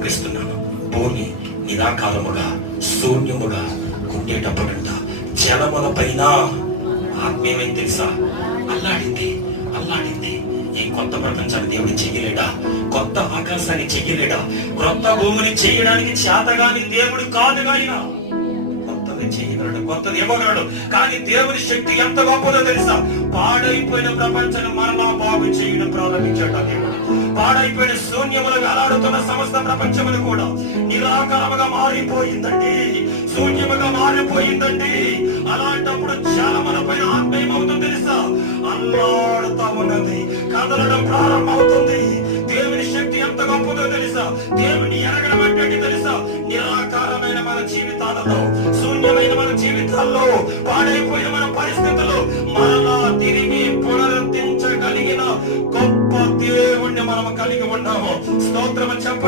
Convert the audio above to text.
ముగిస్తున్నాను. భూమి నిరాకారముగా శూన్యముగా ఉండేటప్పుడంట జలముల పైన ఆత్మ ఏమైంది తెలుసా? అల్లాడింది. ఈ కొత్త ప్రపంచాన్ని దేవుడు చెయ్యలేడా? కొత్త ఆకాశాన్ని చెయ్యలేడా? క్రొత్త భూమిని చేయడానికి చేతగాని దేవుడు కాదుగా ఆయన. కొత్తది చేయగలడు, కొత్తది ఇవ్వగలడు. కానీ దేవుని శక్తి ఎంత గొప్పదో తెలుసా? పాడైపోయిన ప్రపంచాన్ని మరలా బాగు చేయడం ప్రారంభించాడు దేవుడు. పాడైపోయిన శూన్యములు వేలాడుతున్న సమస్త ప్రపంచములు కూడా నిరాకారముగా మారిపోయిందండి, శూన్యముగా మారిపోయిందండి. అలాంటప్పుడు జలముల పైన ఆత్మ ఏమవుతుంది తెలుసా? అల్లాడుతా ఉన్నది, కదలడం ప్రారంభమవుతుంది. దేవుని శక్తి ఎంత గొప్పదో తెలుసా? దేవుని ఎరగడం అంటే తెలుసా? నిరాకారమైన మన జీవితాలలో, శూన్యమైన మన జీవితాల్లో, పాడైపోయిన మన పరిస్థితుల్లో మరలా తిరిగి పునరుద్ధరించగలిగిన గొప్ప దేవుణ్ణి మనం కలిగి ఉన్నాము. స్తోత్రం చెప్పండి.